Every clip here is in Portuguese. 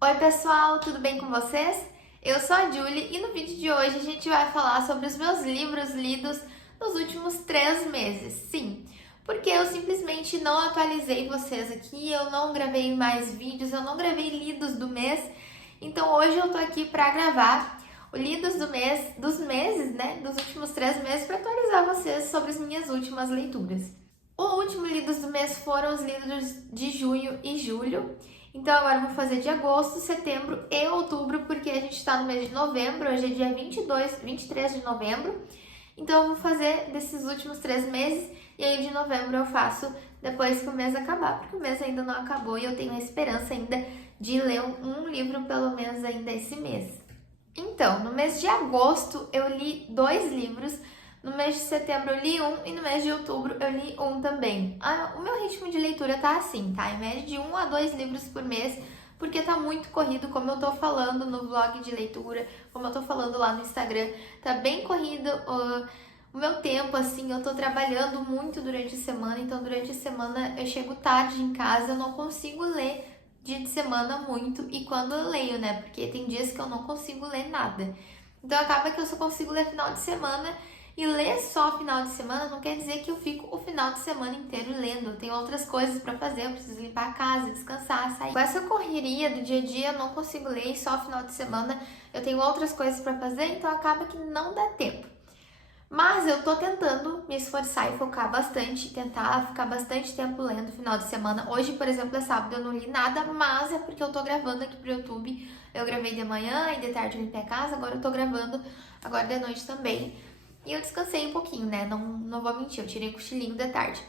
Oi pessoal, tudo bem com vocês? Eu sou a Julie e no vídeo de hoje a gente vai falar sobre os meus livros lidos nos últimos 3 meses. Sim, porque eu simplesmente não atualizei vocês aqui, eu não gravei mais vídeos, eu não gravei lidos do mês. Então hoje eu tô aqui para gravar o lidos do mês, dos meses, né, dos últimos 3 meses, para atualizar vocês sobre as minhas últimas leituras. O último lidos do mês foram os livros de junho e julho. Então agora eu vou fazer de agosto, setembro e outubro, porque a gente está no mês de novembro, hoje é dia 23 de novembro. Então eu vou fazer desses últimos 3 meses e aí de novembro eu faço depois que o mês acabar, porque o mês ainda não acabou e eu tenho a esperança ainda de ler um livro pelo menos ainda esse mês. Então, no mês de agosto eu li 2 livros, no mês de setembro eu li um e no mês de outubro eu li um também. O meu ritmo de leitura tá assim, tá? Em média de 1 a 2 livros por mês, porque tá muito corrido, como eu tô falando no vlog de leitura, como eu tô falando lá no Instagram, tá bem corrido o meu tempo, assim, eu tô trabalhando muito durante a semana, então durante a semana eu chego tarde em casa, eu não consigo ler dia de semana muito e quando eu leio, né? Porque tem dias que eu não consigo ler nada. Então acaba que eu só consigo ler final de semana e ler só final de semana não quer dizer que eu fico o final de semana inteiro lendo. Eu tenho outras coisas para fazer, eu preciso limpar a casa, descansar, sair. Com essa correria do dia a dia eu não consigo ler e só final de semana eu tenho outras coisas para fazer, então acaba que não dá tempo. Mas eu tô tentando me esforçar e focar bastante, tentar ficar bastante tempo lendo final de semana. Hoje, por exemplo, é sábado, eu não li nada, mas é porque eu tô gravando aqui pro YouTube. Eu gravei de manhã e de tarde eu limpei a casa, agora eu tô gravando agora de noite também. E eu descansei um pouquinho, né? Não vou mentir, eu tirei cochilinho de tarde.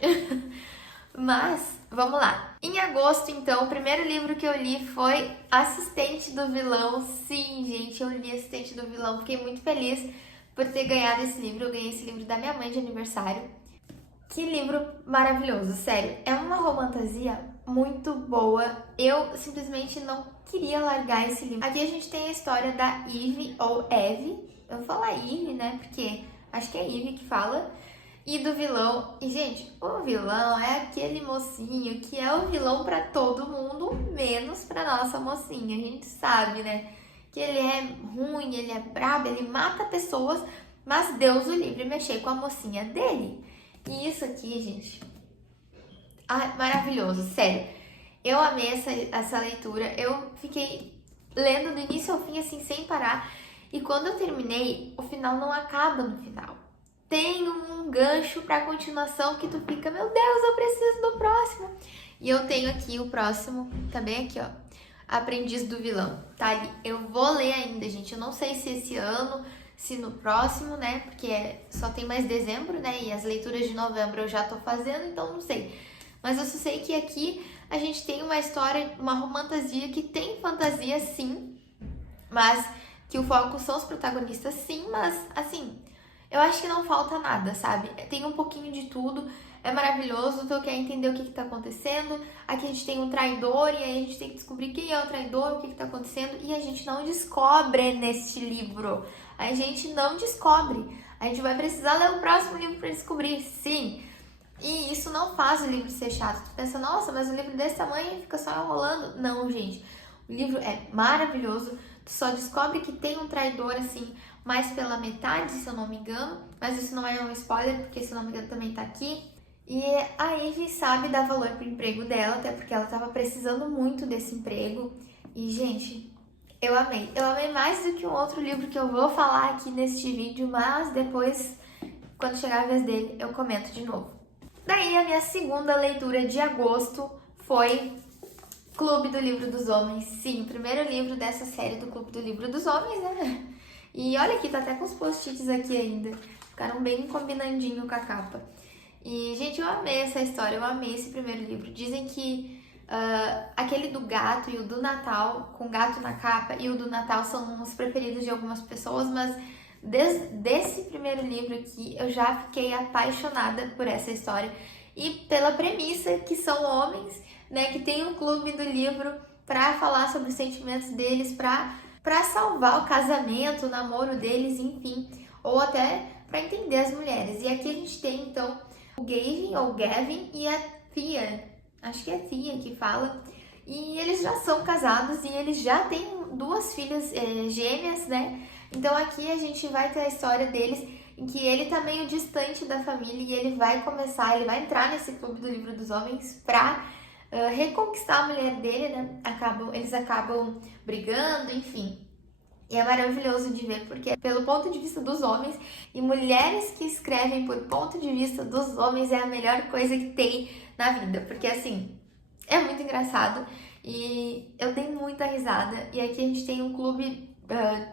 Mas, vamos lá. Em agosto, então, o primeiro livro que eu li foi Assistente do Vilão. Sim, gente, eu li Assistente do Vilão, fiquei muito feliz por ter ganhado esse livro. Eu ganhei esse livro da minha mãe de aniversário. Que livro maravilhoso, sério. É uma romantasia muito boa. Eu simplesmente não queria largar esse livro. Aqui a gente tem a história da Eve ou Eve. Eu vou falar Eve, né? Porque acho que é Eve que fala. E do vilão. E, gente, o vilão é aquele mocinho que é o vilão pra todo mundo, menos pra nossa mocinha. A gente sabe, né? Que ele é ruim, ele é brabo, ele mata pessoas, mas Deus o livre mexer com a mocinha dele. E isso aqui, gente, maravilhoso, sério. Eu amei essa leitura, eu fiquei lendo do início ao fim, assim, sem parar. E quando eu terminei, o final não acaba no final. Tem um gancho pra continuação que tu fica, meu Deus, eu preciso do próximo. E eu tenho aqui o próximo, tá bem aqui, ó. Aprendiz do Vilão, tá ali. Eu vou ler ainda, gente. Eu não sei se esse ano, se no próximo, né? Porque só tem mais dezembro, né? E as leituras de novembro eu já tô fazendo, então não sei. Mas eu só sei que aqui a gente tem uma história, uma romantasia que tem fantasia, sim, mas que o foco são os protagonistas, sim, mas assim, eu acho que não falta nada, sabe? Tem um pouquinho de tudo, é maravilhoso, tu quer entender o que tá acontecendo. Aqui a gente tem um traidor e aí a gente tem que descobrir quem é o traidor, o que tá acontecendo, e a gente não descobre neste livro. A gente não descobre. A gente vai precisar ler o próximo livro para descobrir, sim. E isso não faz o livro ser chato. Tu pensa, nossa, mas um livro desse tamanho fica só enrolando. Não, gente. O livro é maravilhoso. Tu só descobre que tem um traidor, assim, mais pela metade, se eu não me engano. Mas isso não é um spoiler, porque se eu não me engano também tá aqui. E a Ivy sabe dar valor pro emprego dela, até porque ela tava precisando muito desse emprego. E, gente, eu amei. Eu amei mais do que um outro livro que eu vou falar aqui neste vídeo, mas depois, quando chegar a vez dele, eu comento de novo. Daí, a minha segunda leitura de agosto foi Clube do Livro dos Homens. Sim, o primeiro livro dessa série do Clube do Livro dos Homens, né? E olha aqui, tá até com os post-its aqui ainda. Ficaram bem combinandinho com a capa. E, gente, eu amei essa história, eu amei esse primeiro livro. Dizem que aquele do gato e o do Natal, com o gato na capa, e o do Natal são os preferidos de algumas pessoas, mas desse primeiro livro aqui eu já fiquei apaixonada por essa história e pela premissa que são homens, né, que tem um clube do livro para falar sobre os sentimentos deles, para salvar o casamento, o namoro deles, enfim, ou até para entender as mulheres. E aqui a gente tem então o Gavin ou Gavin e a Thea, acho que é Thea que fala. E eles já são casados e eles já têm 2 filhas gêmeas, né? Então aqui a gente vai ter a história deles, em que ele tá meio distante da família e ele vai entrar nesse clube do livro dos homens pra reconquistar a mulher dele, né? Eles acabam brigando, enfim. E é maravilhoso de ver, porque é pelo ponto de vista dos homens, e mulheres que escrevem por ponto de vista dos homens é a melhor coisa que tem na vida, porque assim, é muito engraçado e eu dei muita risada. E aqui a gente tem um clube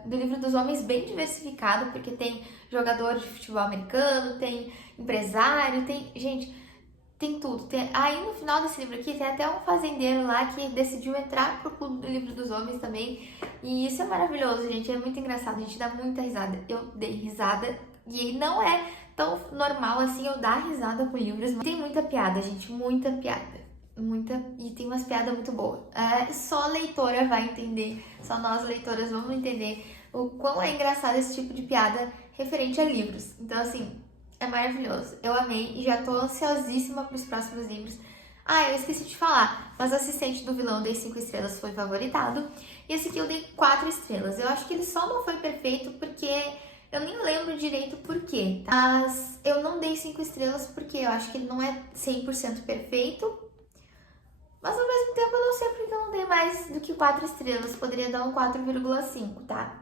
do livro dos homens bem diversificado, porque tem jogador de futebol americano, tem empresário, tem tudo. Aí no final desse livro aqui tem até um fazendeiro lá que decidiu entrar pro clube do livro dos homens também. E isso é maravilhoso, gente. É muito engraçado, a gente dá muita risada. Eu dei risada e não é tão normal assim eu dar risada com livros. Mas tem muita piada, gente, muita piada. E tem umas piadas muito boas. Só a leitora vai entender, só nós leitoras vamos entender o quão é engraçado esse tipo de piada referente a livros. Então, assim, é maravilhoso. Eu amei e já tô ansiosíssima pros próximos livros. Eu esqueci de falar, mas o Assistente do Vilão eu dei 5 estrelas, foi favoritado. E esse aqui eu dei 4 estrelas. Eu acho que ele só não foi perfeito porque eu nem lembro direito por quê. Mas eu não dei 5 estrelas porque eu acho que ele não é 100% perfeito. Mas ao mesmo tempo eu não sei porque eu não dei mais do que 4 estrelas. Poderia dar um 4,5, tá?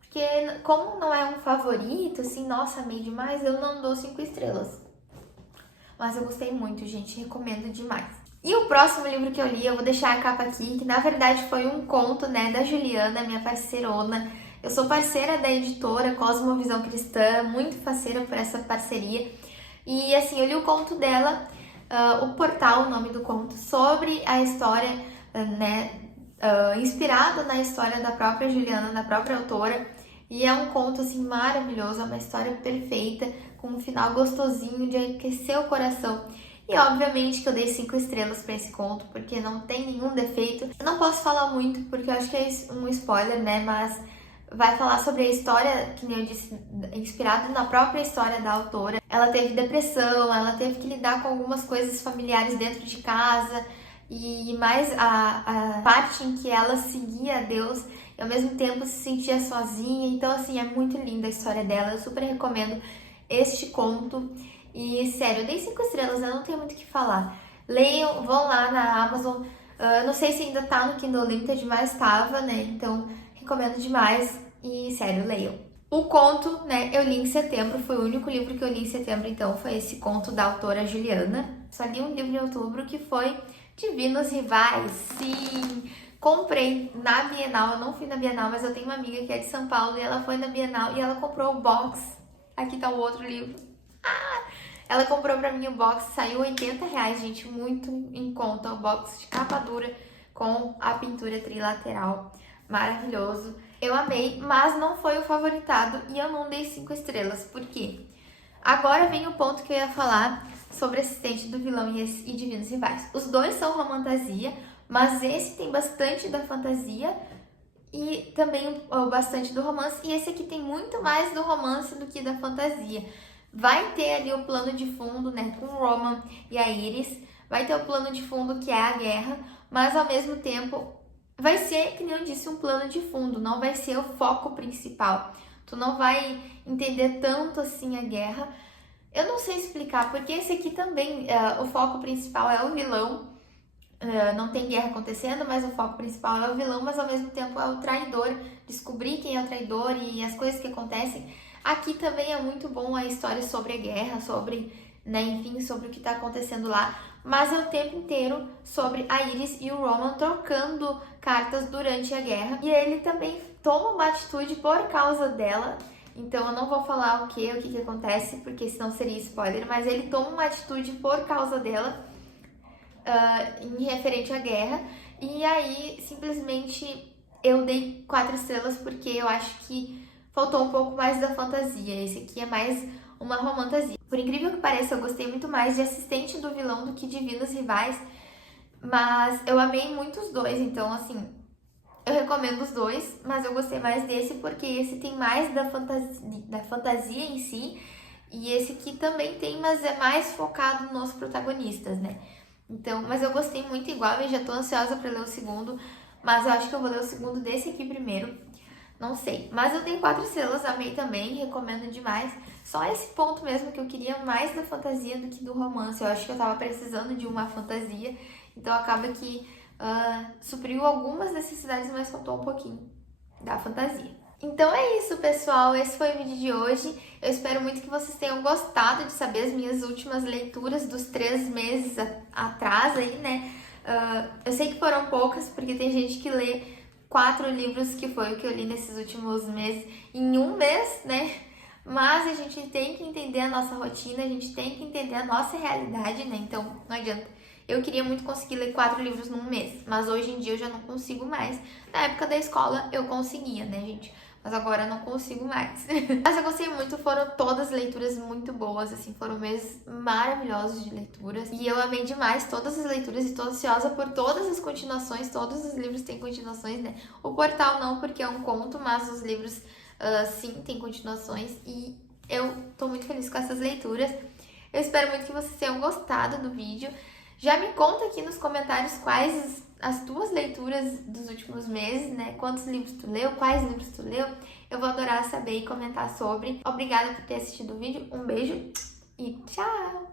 Porque como não é um favorito, assim, nossa, amei demais, eu não dou 5 estrelas. Mas eu gostei muito, gente, recomendo demais. E o próximo livro que eu li, eu vou deixar a capa aqui, que na verdade foi um conto, né, da Juliana, minha parceirona. Eu sou parceira da editora Cosmovisão Cristã, muito parceira por essa parceria. E assim, eu li o conto dela, o Portal, o nome do conto, sobre a história, né, inspirado na história da própria Juliana, da própria autora. E é um conto, assim, maravilhoso, é uma história perfeita, com um final gostosinho de aquecer o coração. E obviamente que eu dei 5 estrelas para esse conto, porque não tem nenhum defeito. Eu não posso falar muito, porque eu acho que é um spoiler, né, mas vai falar sobre a história, que nem eu disse, inspirado na própria história da autora. Ela teve depressão, ela teve que lidar com algumas coisas familiares dentro de casa, e mais a parte em que ela seguia a Deus e ao mesmo tempo se sentia sozinha. Então, assim, é muito linda a história dela, eu super recomendo este conto. E, sério, eu dei 5 estrelas, eu não tenho muito o que falar. Leiam, vão lá na Amazon, não sei se ainda tá no Kindle Unlimited, mas tava, né, então recomendo demais e, sério, leiam. O conto, né, eu li em setembro, foi o único livro que eu li em setembro, então foi esse conto da autora Juliana. Só li um livro em outubro que foi Divinos Rivais, sim! Comprei na Bienal, eu não fui na Bienal, mas eu tenho uma amiga que é de São Paulo e ela foi na Bienal e ela comprou o box. Aqui tá o outro livro. Ela comprou pra mim o box, saiu R$80, gente, muito em conta. O box de capa dura com a pintura trilateral, maravilhoso. Eu amei, mas não foi o favoritado e eu não dei 5 estrelas. Por quê? Agora vem o ponto que eu ia falar sobre Assistente do Vilão e Divinos Rivais. Os dois são romantasia, mas esse tem bastante da fantasia e também bastante do romance. E esse aqui tem muito mais do romance do que da fantasia. Vai ter ali o plano de fundo, né, com o Roman e a Iris. Vai ter o plano de fundo que é a guerra, mas ao mesmo tempo vai ser, que nem eu disse, um plano de fundo. Não vai ser o foco principal. Tu não vai entender tanto assim a guerra. Eu não sei explicar, porque esse aqui também, o foco principal é o vilão. Não tem guerra acontecendo, mas o foco principal é o vilão, mas ao mesmo tempo é o traidor. Descobrir quem é o traidor e as coisas que acontecem. Aqui também é muito bom a história sobre a guerra, sobre, né, enfim, sobre o que tá acontecendo lá. Mas é o tempo inteiro sobre a Iris e o Roman trocando cartas durante a guerra. E ele também toma uma atitude por causa dela. Então eu não vou falar o que acontece, porque senão seria spoiler. Mas ele toma uma atitude por causa dela, em referente à guerra. E aí, simplesmente, eu dei 4 estrelas porque eu acho que faltou um pouco mais da fantasia. Esse aqui é mais uma romantasia. Por incrível que pareça, eu gostei muito mais de Assistente do Vilão do que Divinos Rivais. Mas eu amei muito os dois, então assim, eu recomendo os dois, mas eu gostei mais desse porque esse tem mais da fantasia em si. E esse aqui também tem, mas é mais focado nos protagonistas, né? Então, mas eu gostei muito igual e já tô ansiosa pra ler o segundo, mas eu acho que eu vou ler o segundo desse aqui primeiro. Não sei, mas eu tenho 4 estrelas, amei também, recomendo demais. Só esse ponto mesmo que eu queria mais da fantasia do que do romance. Eu acho que eu tava precisando de uma fantasia, então acaba que supriu algumas necessidades, mas faltou um pouquinho da fantasia. Então é isso, pessoal. Esse foi o vídeo de hoje. Eu espero muito que vocês tenham gostado de saber as minhas últimas leituras dos 3 meses atrás aí, né? Eu sei que foram poucas, porque tem gente que lê 4 livros, que foi o que eu li nesses últimos meses, em um mês, né? Mas a gente tem que entender a nossa rotina, a gente tem que entender a nossa realidade, né? Então não adianta. Eu queria muito conseguir ler 4 livros num mês, mas hoje em dia eu já não consigo mais. Na época da escola eu conseguia, né, gente? Mas agora eu não consigo mais. Mas eu gostei muito, foram todas leituras muito boas, assim, foram meses maravilhosos de leituras. E eu amei demais todas as leituras e tô ansiosa por todas as continuações, todos os livros têm continuações, né? O Portal não, porque é um conto, mas os livros sim, tem continuações e eu tô muito feliz com essas leituras. Eu espero muito que vocês tenham gostado do vídeo. Já me conta aqui nos comentários quais as tuas leituras dos últimos meses, né? Quantos livros tu leu, quais livros tu leu. Eu vou adorar saber e comentar sobre. Obrigada por ter assistido o vídeo. Um beijo e tchau!